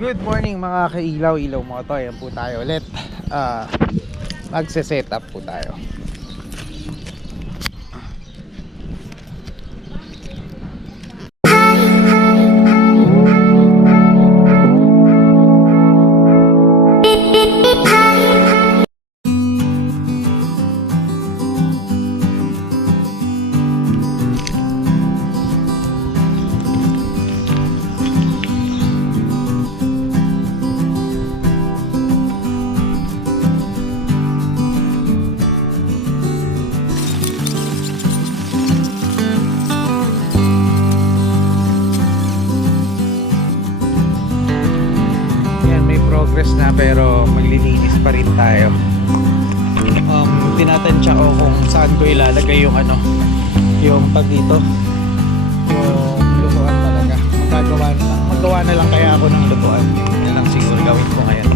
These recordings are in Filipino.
Good morning mga kailaw, ilaw mga to. Ayan po tayo ulit. Ah, magse-set up po tayo. Pero maglilinis pa rin tayo. Um, tinatansya ko kung saan ko ilalagay yung ano, yung tag dito. Yung lutuan talaga. Magagawa na. Magawa na lang kaya ako ng lutuan. Yun na lang siguro gawin ko ngayon.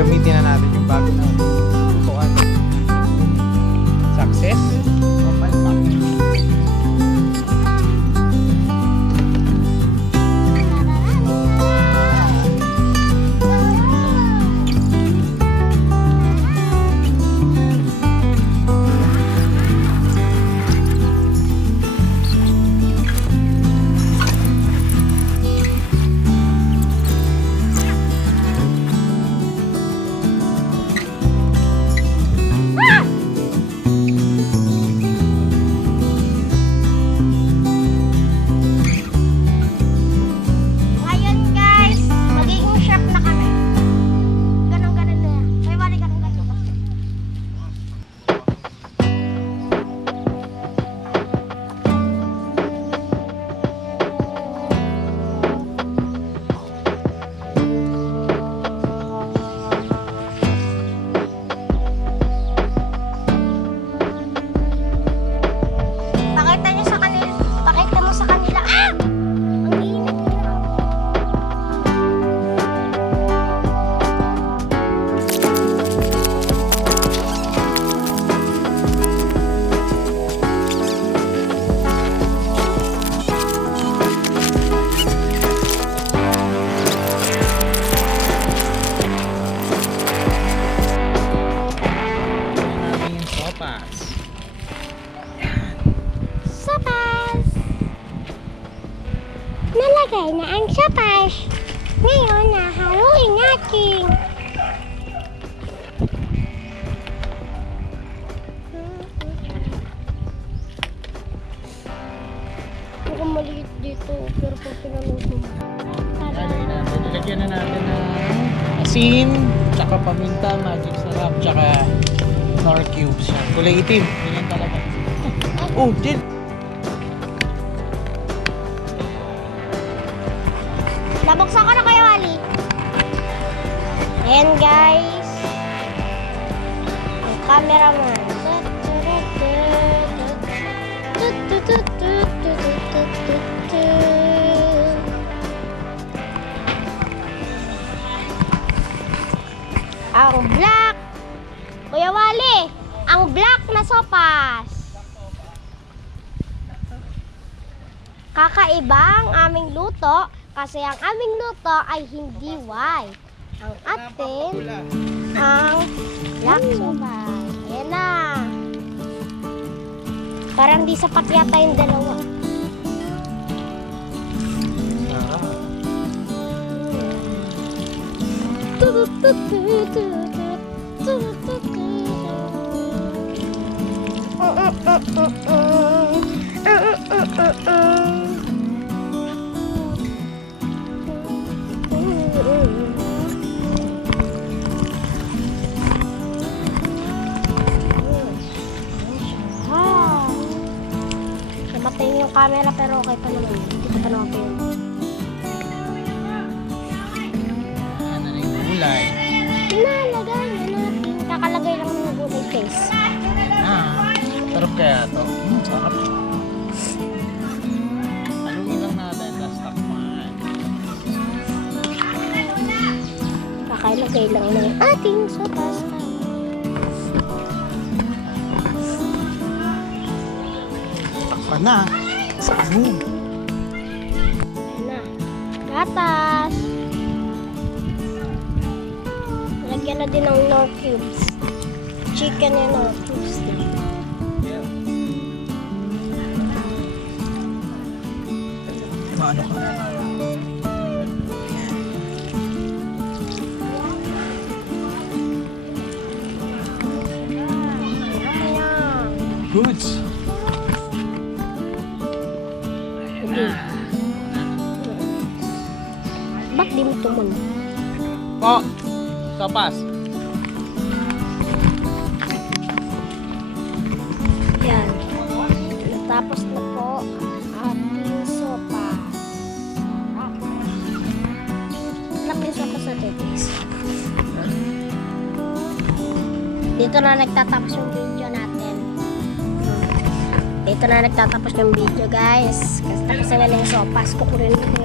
Gagamitin na natin yung bago na Nalagay na ang sopas. Ngayon, nahaluin natin. Mukhang maliit dito, pero pag pinaluto mo. Lalagyan natin. Ilagyan na natin ng asin, tsaka paminta, magic sarap, tsaka nor cubes. Kulay itim. Ganyan talaga. Oh, Jill! Nabuksan ko na kayo, Ali. Ayan, guys. Ang cameraman. Ang black. Kuya Wally, ang black na sopas. Kakaiba ang aming luto kasi ang aming luto ay hindi white. Ang atin, ang black sobay. Ayan na. Parang di sapat yata yung dalawa. Uh, uh, uh, uh, uh. Camera pero okay pa naman. Hindi ko pa na-okay. Ano na yung gulay? Pinalagay na natin. Kakalagay lang ng gulay face. Ah, sarap kaya to. Mm, sarap. Haluin lang natin, tapos takpan. Kakalagay lang ng ating sopas. Takpan na. Ayan na. Gatas. Lagyan na din ng nor cubes. Chicken and nor cubes din. Maano ka? Goods. Po, sopas. Yan. Tapos na po ang sopa. Yung sopa sa tetis. Dito na nagtatapos yung video natin. Dito na nagtatapos yung video guys. Kasi tapos na yung sopas. Kukunin ko